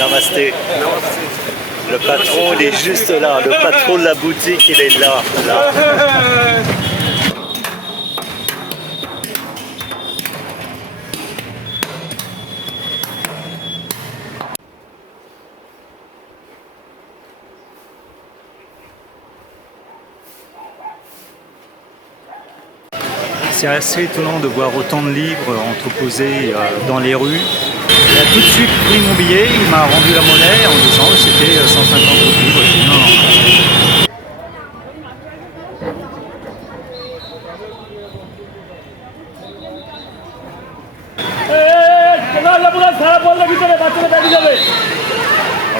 Namasté. Le patron, il est juste là. Le patron de la boutique, il est là. C'est assez étonnant de voir autant de livres entreposés dans les rues. Il a tout de suite pris mon billet, il m'a rendu la monnaie en disant que c'était 150 roupies. Moi, j'ai dit non.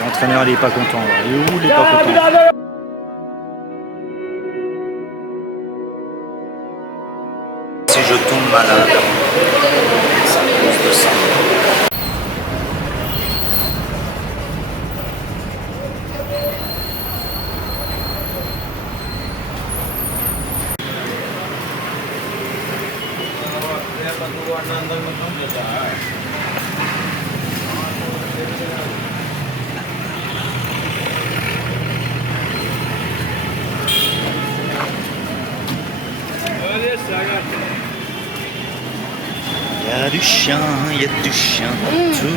L'entraîneur il est pas content là. Il est où, il est pas content. Si je tombe malade, c'est à cause de ça. Il y a du chien, il y a du chien partout.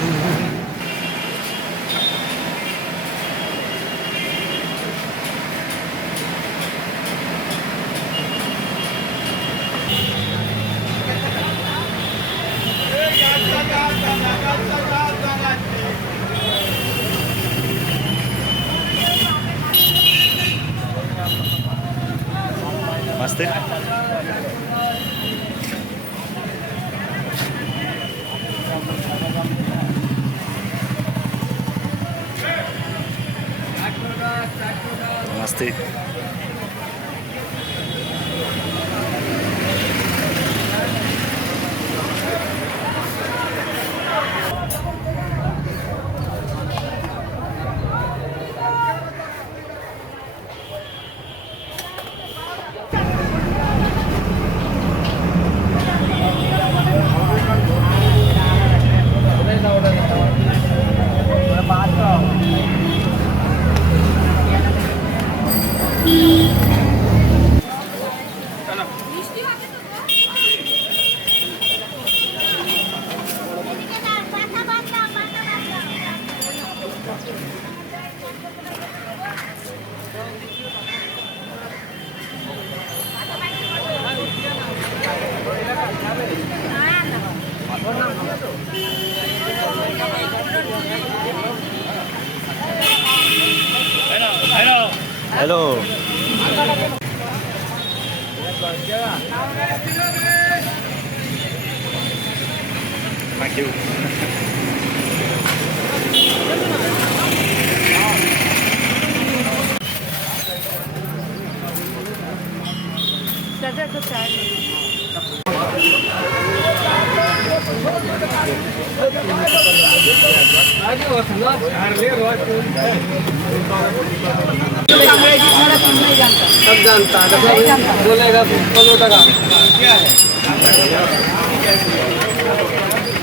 Namaste. Namaste. Hello. Thank you.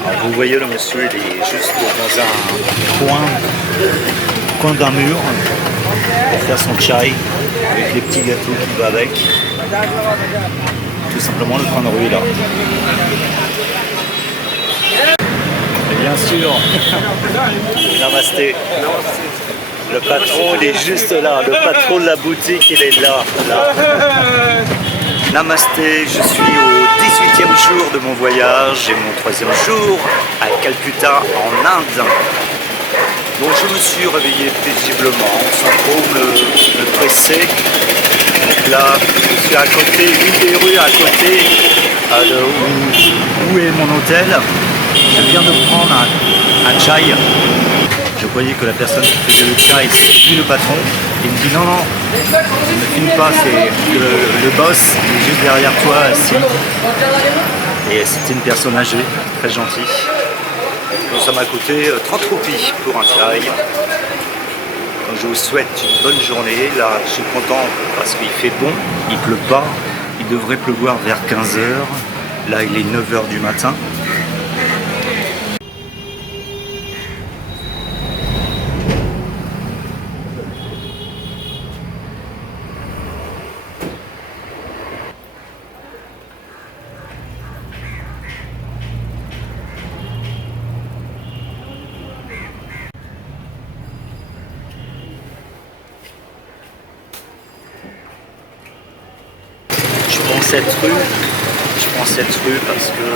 Alors, vous voyez le monsieur, il est juste dans un coin d'un mur pour faire son chai avec les petits gâteaux qui vont avec. Tout simplement le coin de rue est là. Et bien sûr, Namasté. Le patron, il est juste là. Le patron de la boutique, il est là. Namasté, je suis au 18e jour de mon voyage et mon 3e jour à Calcutta, en Inde. Donc je me suis réveillé paisiblement, sans trop me presser. Donc là, je suis à côté, une des rues à côté où est mon hôtel. Je viens de prendre un chai. Je voyais que la personne qui faisait le chai, c'est plus le patron. Il me dit non, ne filme pas, c'est le boss, il est juste derrière toi, assis. Et c'était une personne âgée, très gentille. Donc ça m'a coûté 30 roupies pour un chai. Donc je vous souhaite une bonne journée. Là, je suis content parce qu'il fait bon, il pleut pas. Il devrait pleuvoir vers 15 h. Là, il est 9 h du matin. cette rue. Je prends cette rue parce que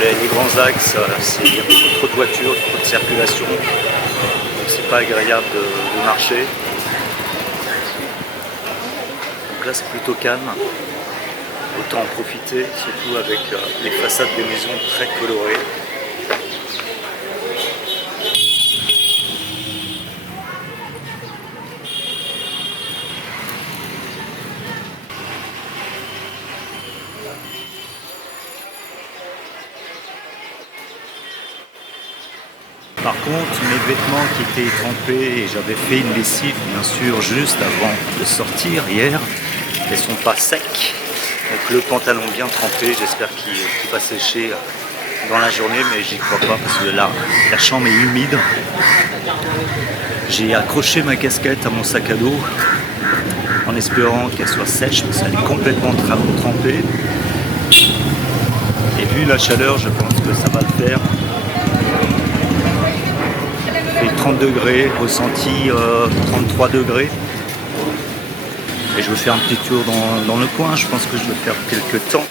les grands axes, il y a beaucoup trop de voitures, trop de circulation. Donc c'est pas agréable de marcher. Donc là c'est plutôt calme. Autant en profiter, surtout avec les façades des maisons très colorées. Par contre, mes vêtements qui étaient trempés, et j'avais fait une lessive bien sûr juste avant de sortir hier, ne sont pas secs. Donc le pantalon bien trempé, j'espère qu'il va sécher dans la journée, mais j'y crois pas parce que là, la chambre est humide. J'ai accroché ma casquette à mon sac à dos en espérant qu'elle soit sèche parce qu'elle est complètement trempée. Et vu la chaleur, je pense que ça va le faire. Il fait 30 degrés, ressenti 33 degrés. Et je vais faire un petit tour dans le coin, je pense que je vais faire quelques temps.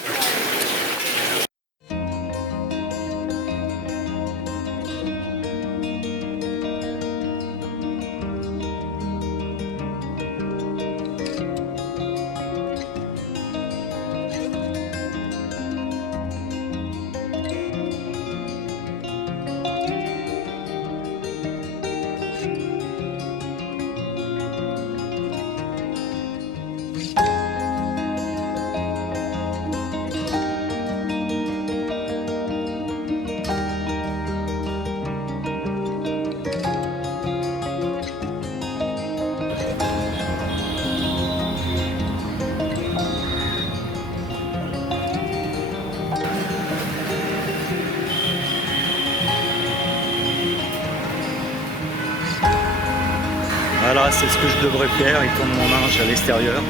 Voilà, c'est ce que je devrais faire, étendre mon linge à l'extérieur.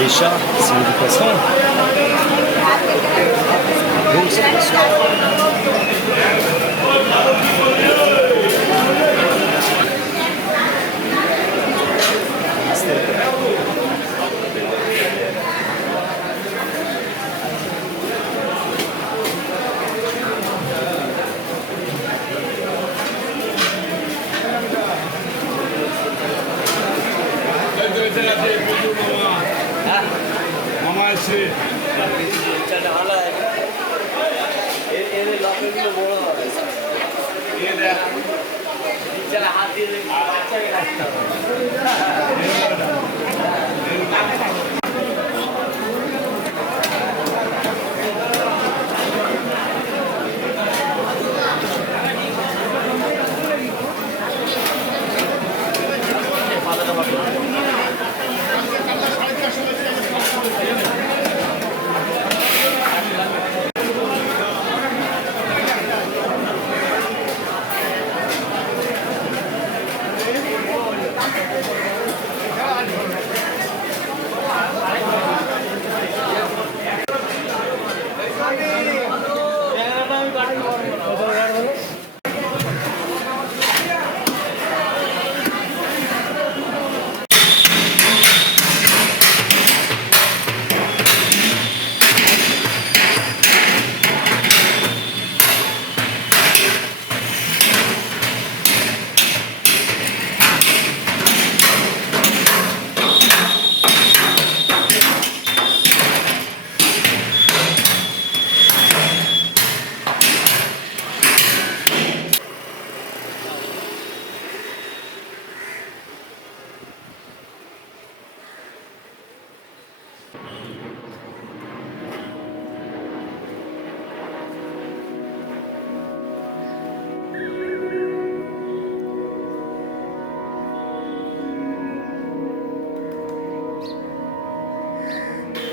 des chats, c'est des poissons. Beau, ces poissons.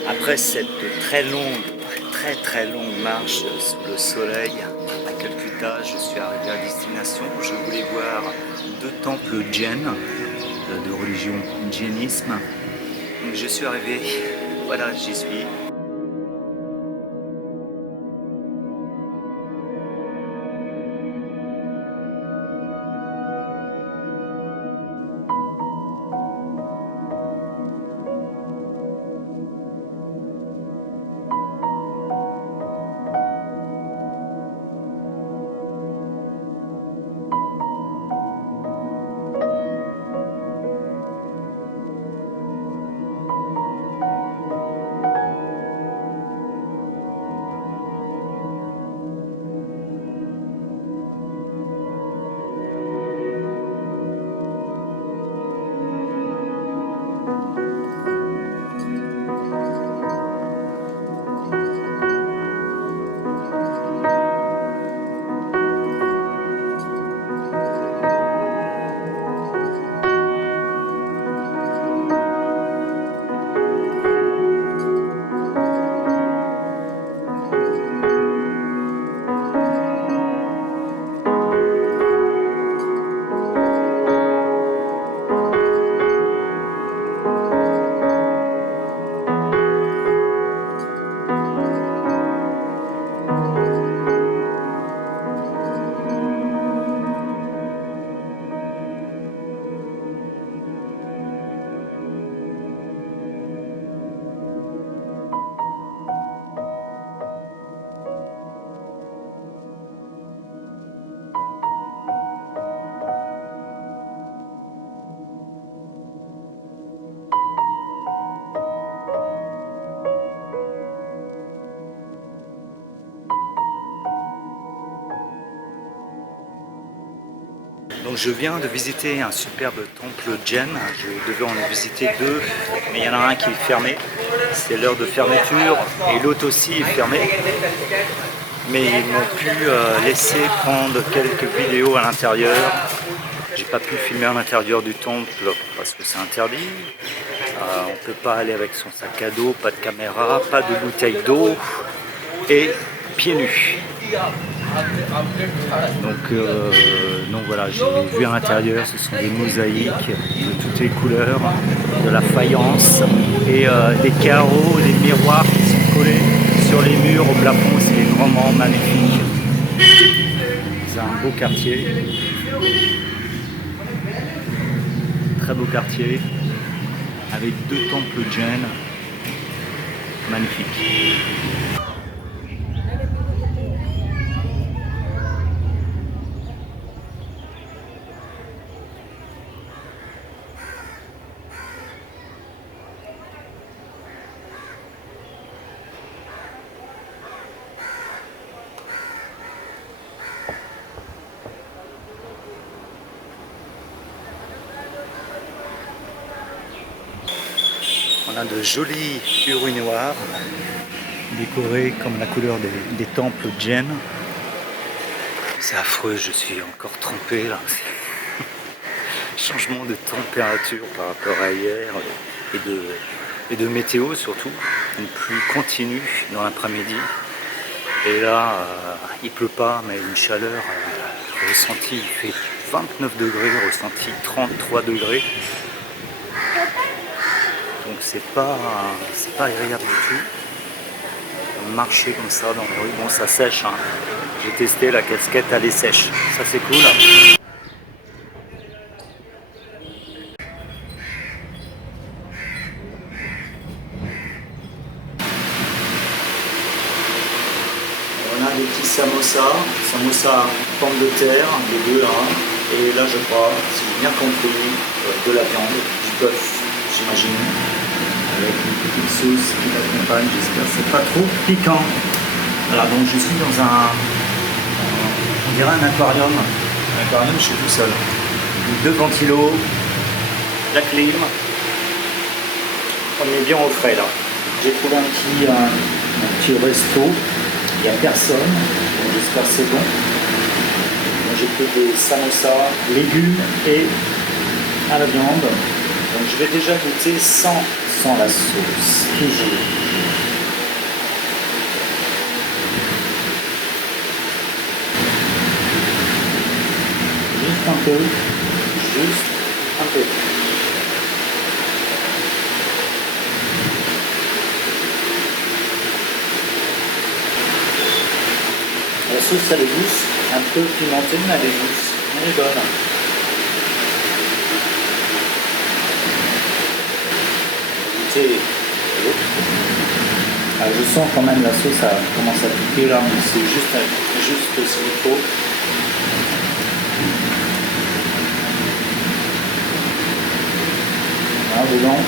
Après cette très longue marche sous le soleil à Calcutta, je suis arrivé à destination. Je voulais voir 2 temples Jain, de religion jainisme. Donc je suis arrivé, voilà, j'y suis. Donc je viens de visiter un superbe temple Jain. Je devais en visiter 2, mais il y en a un qui est fermé. C'est l'heure de fermeture et l'autre aussi est fermé. Mais ils m'ont pu laisser prendre quelques vidéos à l'intérieur. J'ai pas pu filmer à l'intérieur du temple parce que c'est interdit. On ne peut pas aller avec son sac à dos, pas de caméra, pas de bouteille d'eau et pieds nus. Donc voilà, j'ai vu à l'intérieur, ce sont des mosaïques de toutes les couleurs, de la faïence et des carreaux, des miroirs qui sont collés sur les murs, au plafond. C'est vraiment magnifique. C'est un beau quartier, très beau quartier, avec 2 temples jains magnifiques. On a de jolis urinoirs décorés comme la couleur des temples jains. C'est affreux, je suis encore trempé là. Changement de température par rapport à hier et de météo surtout. Une pluie continue dans l'après-midi. Et là, il pleut pas, mais une chaleur ressentie, il fait 29 degrés, ressenti 33 degrés. Donc c'est pas agréable du tout. Marcher comme ça dans les rues, bon ça sèche, hein. J'ai testé la casquette, elle est sèche, ça c'est cool. On a des petits samosas pommes de terre, les deux là, et là je crois, si j'ai bien compris, de la viande, du bœuf, j'imagine, avec une petite sauce qui l'accompagne, j'espère que c'est pas trop piquant. Voilà, donc je suis dans on dirait un aquarium, je suis tout seul. 2 ventilos, la clim, on est bien au frais là. J'ai trouvé un petit resto, il n'y a personne, donc j'espère que c'est bon. J'ai pris des samosas, légumes et à la viande. Donc je vais déjà goûter sans la sauce, toujours. Juste un peu. La sauce elle est douce, un peu pimentée, mais elle est douce, elle est bonne. Je sens quand même la sauce, ça commence à piquer là, mais c'est juste ce qu'il faut. Là, dedans.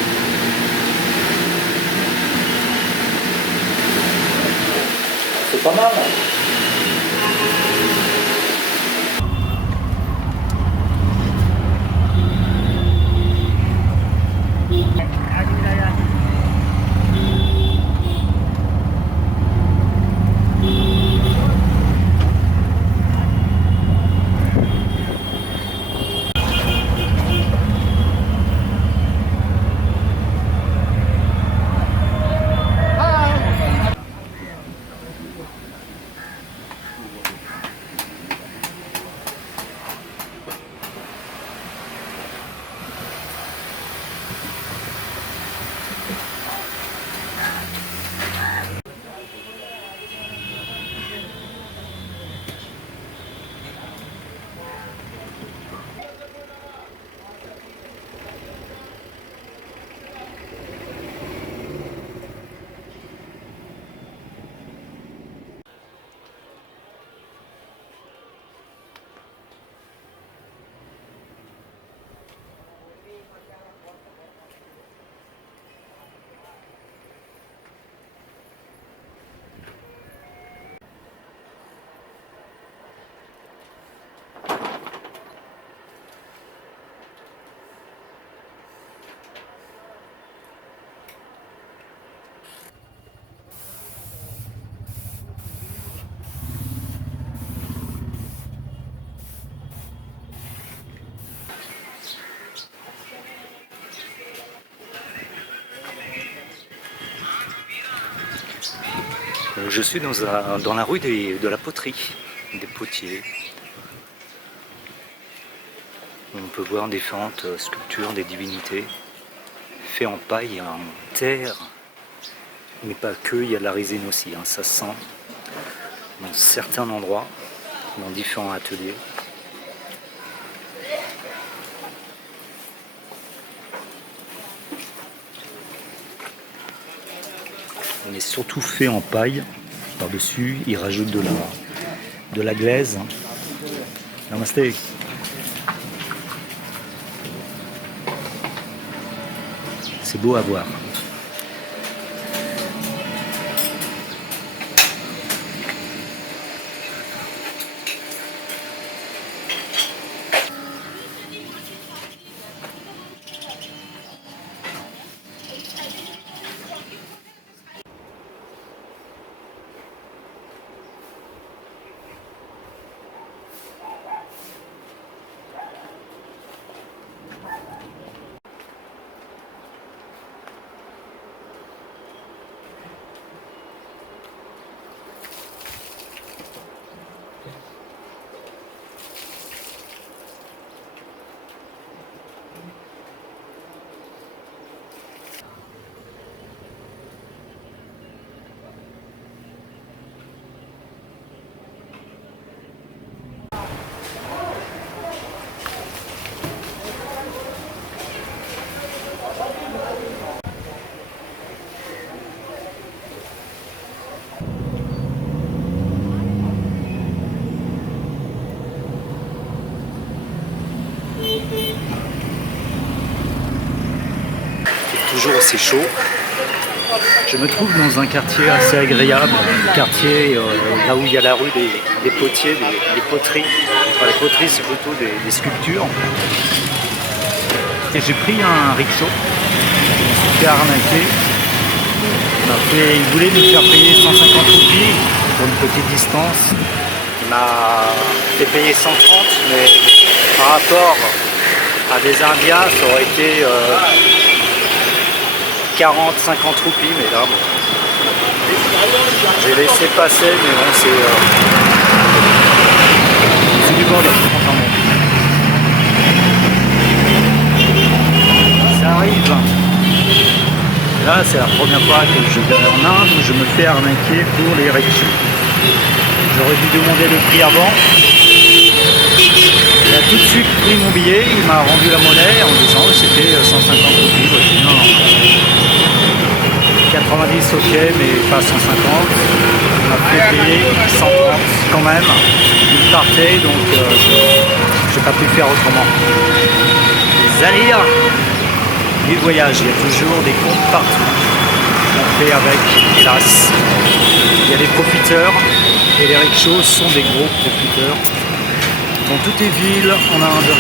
C'est pas mal. Je suis dans la rue de la poterie. des potiers. On peut voir différentes sculptures des divinités faites en paille et en terre, mais pas que, il y a de la résine aussi, hein, ça se sent dans certains endroits, dans différents ateliers. On est surtout fait en paille, par-dessus ils rajoutent de la glaise. Namasté. C'est beau à voir. Toujours assez chaud. Je me trouve dans un quartier assez agréable, un quartier là où il y a la rue des potiers, des poteries. Enfin, les poteries, c'est plutôt des sculptures. Et j'ai pris un rickshaw, je me suis fait arnaquer. Il voulait nous faire payer 150 roupies pour une petite distance. Il m'a fait payer 130, mais par rapport à des Indiens, ça aurait été 40-50 roupies, mais là, bon, j'ai laissé passer, mais bon, c'est du bordel. Enfin, bon. Ça arrive. Là, c'est la première fois que je vais en Inde où je me fais arnaquer pour les rickshaws. J'aurais dû demander le prix avant. Il a tout de suite pris mon billet, il m'a rendu la monnaie en disant que c'était 150 roupies. Moi, je dis non, non. 90 ok, mais pas 150. On m'a fait payer 130 quand même. Il partait, donc je n'ai pas pu faire autrement. Les aléas du voyage, il y a toujours des comptes partout. On fait avec, hélas. Il y a des profiteurs et les rickshaws sont des gros profiteurs. Dans toutes les villes en Inde.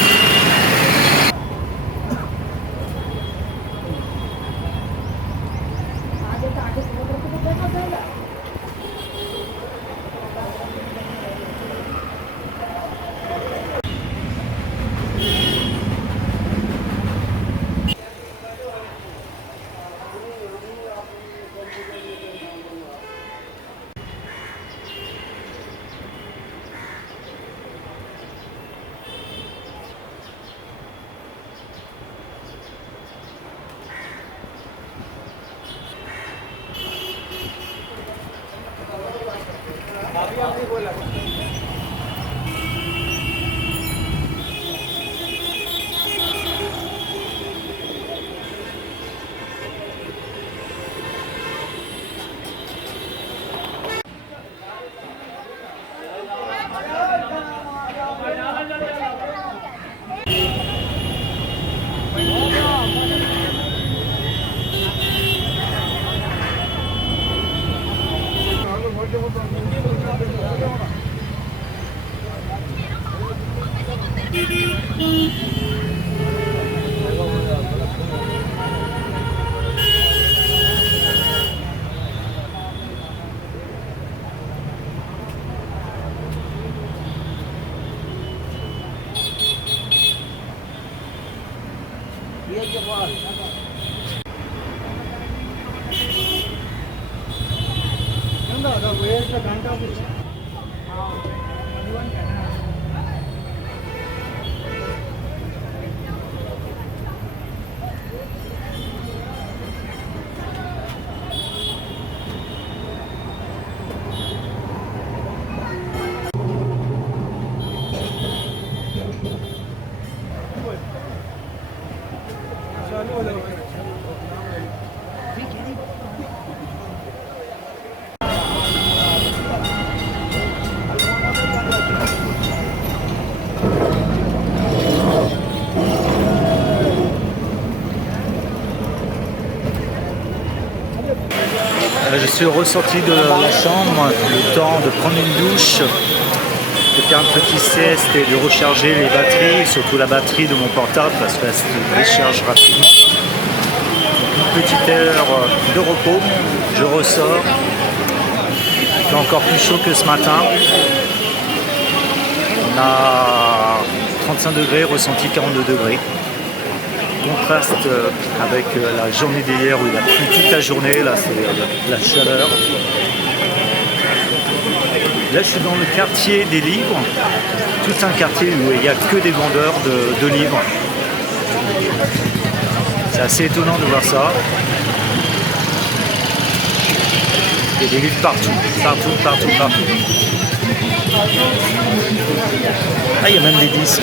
Je suis ressorti de la chambre, le temps de prendre une douche, de faire un petit sieste et de recharger les batteries, surtout la batterie de mon portable parce qu'elle se décharge rapidement. Une petite heure de repos, je ressors. Il fait encore plus chaud que ce matin. On a 35 degrés, ressenti 42 degrés. Contraste avec la journée d'hier où il a plu toute la journée, là c'est la chaleur. Là je suis dans le quartier des livres, tout un quartier où il n'y a que des vendeurs de livres. C'est assez étonnant de voir ça. Il y a des livres partout, partout. Ah, il y a même des disques.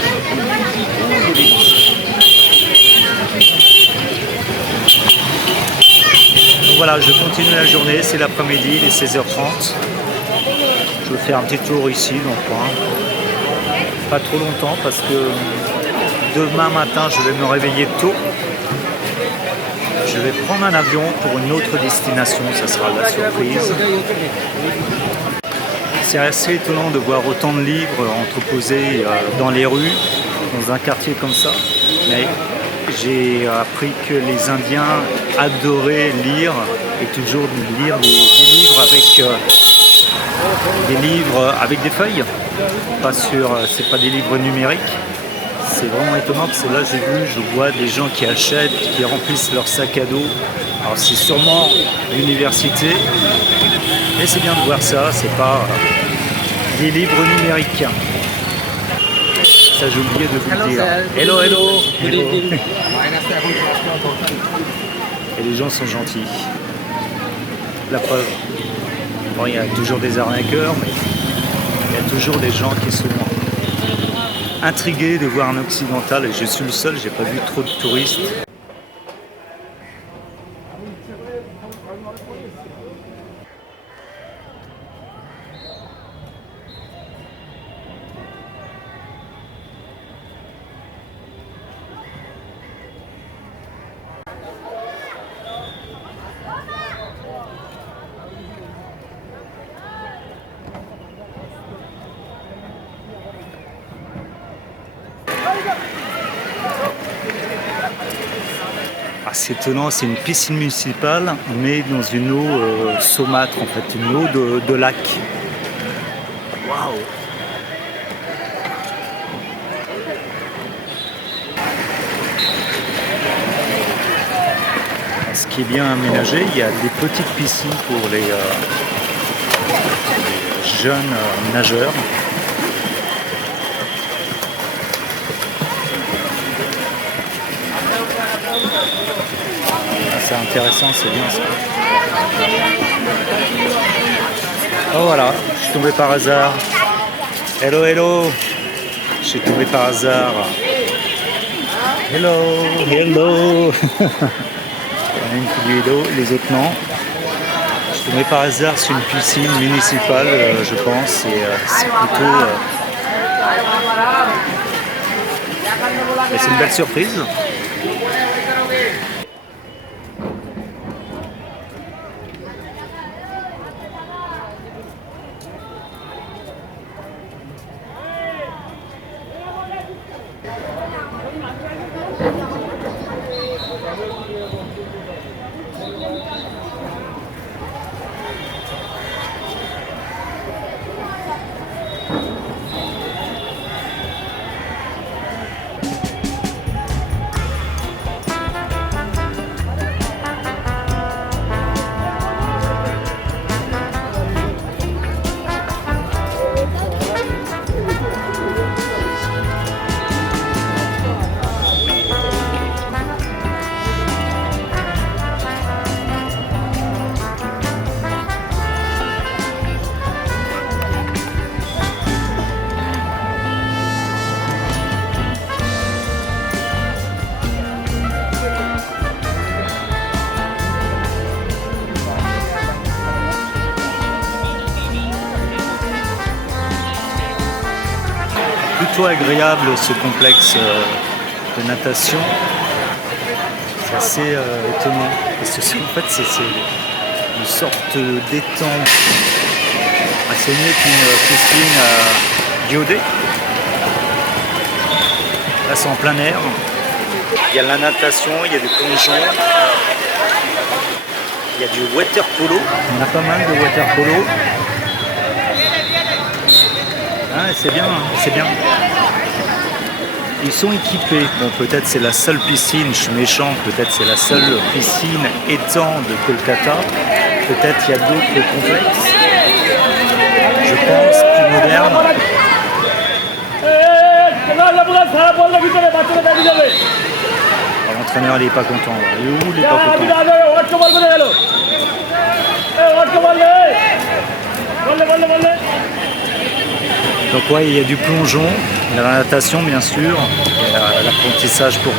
Donc voilà, je continue la journée, c'est l'après-midi, il est 16h30. Je vais faire un petit tour ici dans le coin. Pas trop longtemps parce que demain matin je vais me réveiller tôt. Je vais prendre un avion pour une autre destination, ça sera la surprise. C'est assez étonnant de voir autant de livres entreposés dans les rues, dans un quartier comme ça. Mais j'ai appris que les Indiens adoraient lire et toujours lire des livres avec des feuilles. C'est pas des livres numériques. C'est vraiment étonnant parce que là je vois des gens qui achètent, qui remplissent leur sac à dos. Alors c'est sûrement l'université, mais c'est bien de voir ça, c'est pas des livres numériques. Ça j'ai oublié de vous le dire. Hello. Et les gens sont gentils. La preuve. Bon, il y a toujours des arnaqueurs, mais il y a toujours des gens qui sont intrigués de voir un occidental, et je suis le seul, j'ai pas vu trop de touristes. Ah, c'est étonnant, c'est une piscine municipale, mais dans une eau saumâtre en fait, une eau de lac. Waouh! Ce qui est bien aménagé, il y a des petites piscines pour les jeunes nageurs. C'est intéressant, c'est bien ça. Oh voilà, je suis tombé par hasard. Hello. Je suis tombé par hasard. Hello. Il y en a une qui dit hello, les autres non. Je suis tombé par hasard sur une piscine municipale, je pense, et c'est plutôt... c'est une belle surprise. plutôt agréable ce complexe de natation. C'est assez étonnant parce que en fait c'est une sorte d'étang. C'est mieux qu'une piscine diodée. Là c'est en plein air. Il y a de la natation, il y a du plongeon, il y a du water polo. On a pas mal de water polo. Ah, c'est bien, c'est bien. Ils sont équipés. Bon, peut-être c'est la seule piscine, je suis méchant, peut-être c'est la seule piscine étang de Kolkata. Peut-être il y a d'autres complexes. Je pense plus modernes. L'entraîneur il n'est pas content. Il est où? Il n'est pas content. Donc ouais, il y a du plongeon, il y a la natation bien sûr, il y a l'apprentissage pour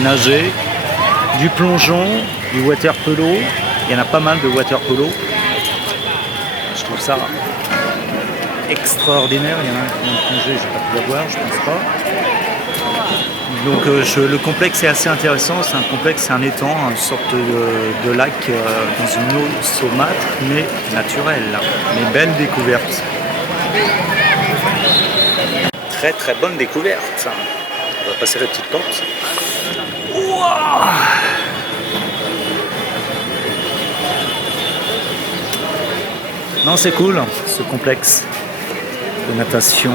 nager, du plongeon, du water polo, il y en a pas mal de water polo. Je trouve ça extraordinaire, il y en a un qui vient de plonger, je vais pas pu la voir, je pense pas. Donc le complexe est assez intéressant, c'est un complexe, c'est un étang, une sorte de lac dans une eau saumâtre mais naturelle, mais belle découverte. Très très bonne découverte. On va passer la petite porte. Wow, non, c'est cool ce complexe de natation.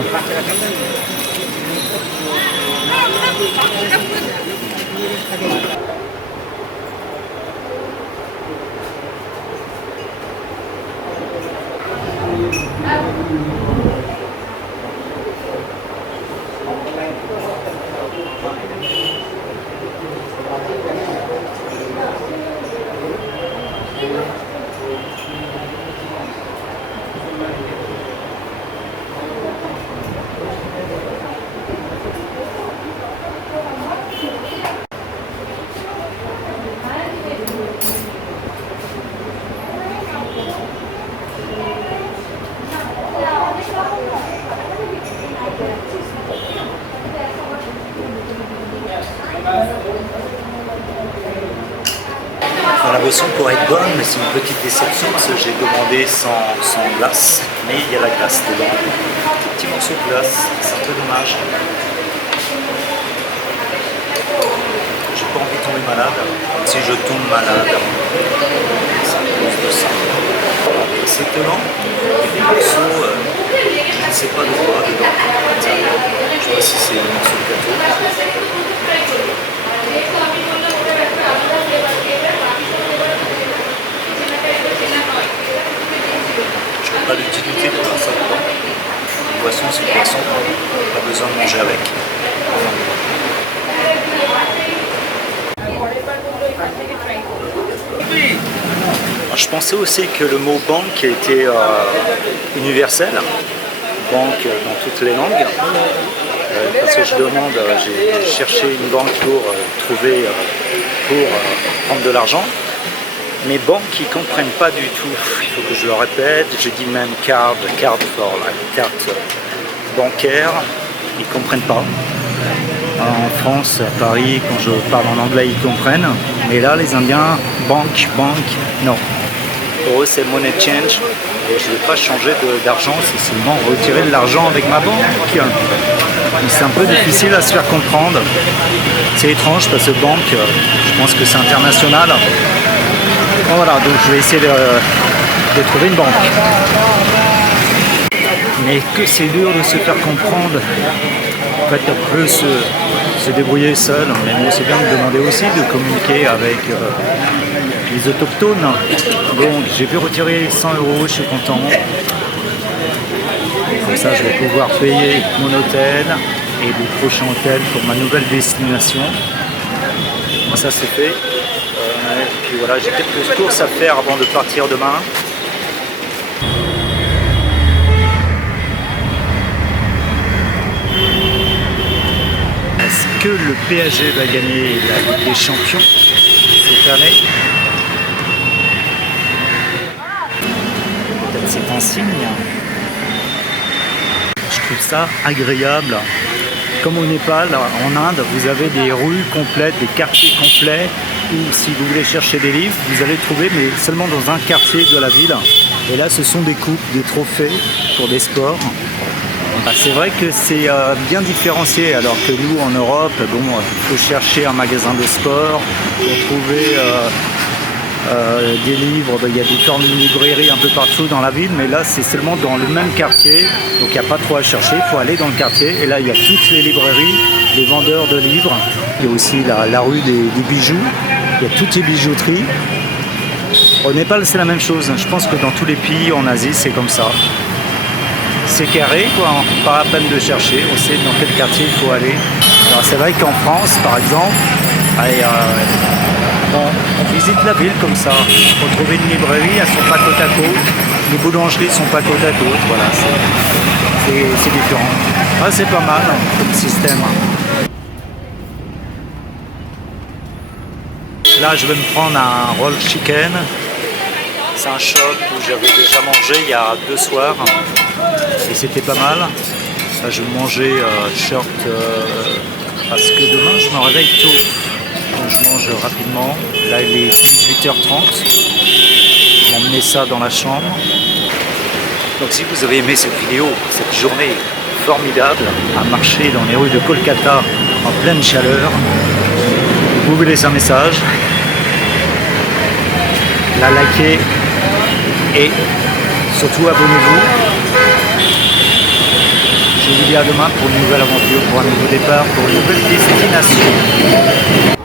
La boisson pourrait être bonne, mais c'est une petite déception parce que j'ai demandé sans glace, mais il y a la glace dedans. Un petit morceau de glace, c'est un peu dommage. J'ai pas envie de tomber malade. Si je tombe malade, c'est à cause de ça. C'est étonnant, il y a des morceaux, je ne sais pas de quoi dedans. Je ne sais pas si c'est un morceau de gâteau. Pas d'utilité de faire ça dedans. Une boisson, c'est une boisson, pas besoin de manger avec. Alors, je pensais aussi que le mot banque était universel, banque dans toutes les langues, parce que je demande, j'ai cherché une banque pour prendre de l'argent. Mes banques, ils ne comprennent pas du tout, il faut que je le répète, je dis même carte for la carte bancaire, ils ne comprennent pas. En France, à Paris, quand je parle en anglais, ils comprennent, mais là, les Indiens, banque, non. Pour eux, c'est money change, et je ne vais pas changer d'argent, c'est seulement retirer de l'argent avec ma banque. C'est un peu difficile à se faire comprendre. C'est étrange parce que banque, je pense que c'est international. Bon, voilà, donc je vais essayer de trouver une banque. Mais que c'est dur de se faire comprendre. En fait, on peut se débrouiller seul. Mais bon, c'est bien de demander aussi de communiquer avec les autochtones. Donc j'ai pu retirer 100 €, je suis content. Comme ça, je vais pouvoir payer mon hôtel et le prochain hôtel pour ma nouvelle destination. Ça c'est fait. Et puis voilà, j'ai quelques courses à faire avant de partir demain. Est-ce que le PSG va gagner la Ligue des Champions cette année? Peut-être c'est un signe. Je trouve ça agréable. Comme au Népal, en Inde, vous avez des rues complètes, des quartiers complets, où si vous voulez chercher des livres, vous allez le trouver, mais seulement dans un quartier de la ville. Et là, ce sont des coupes, des trophées pour des sports. C'est vrai que c'est bien différencié, alors que nous, en Europe, bon, il faut chercher un magasin de sport pour trouver des livres. Il y a différentes librairies un peu partout dans la ville, mais là, c'est seulement dans le même quartier, donc il n'y a pas trop à chercher, il faut aller dans le quartier. Et là, il y a toutes les librairies, les vendeurs de livres. Il y a aussi la rue des bijoux, il y a toutes les bijouteries. Au Népal, c'est la même chose. Je pense que dans tous les pays en Asie, c'est comme ça. C'est carré, quoi, pas la peine de chercher, on sait dans quel quartier il faut aller. Alors c'est vrai qu'en France, par exemple, on visite la ville comme ça. Pour trouver une librairie, elles sont pas côte à côte. Les boulangeries sont pas côte à côte. Voilà, c'est différent. Ah, c'est pas mal comme système. Là, je vais me prendre un roll chicken. C'est un shop où j'avais déjà mangé il y a 2 soirs. Et c'était pas mal. Là, je vais manger short parce que demain je me réveille tôt. Donc je mange rapidement. Là il est 18h30. Je vais emmener ça dans la chambre. Donc si vous avez aimé cette vidéo, cette journée formidable à marcher dans les rues de Kolkata en pleine chaleur, vous pouvez laisser un message, la liker et surtout abonnez-vous. Je vous dis à demain pour une nouvelle aventure, pour un nouveau départ, pour une nouvelle destination.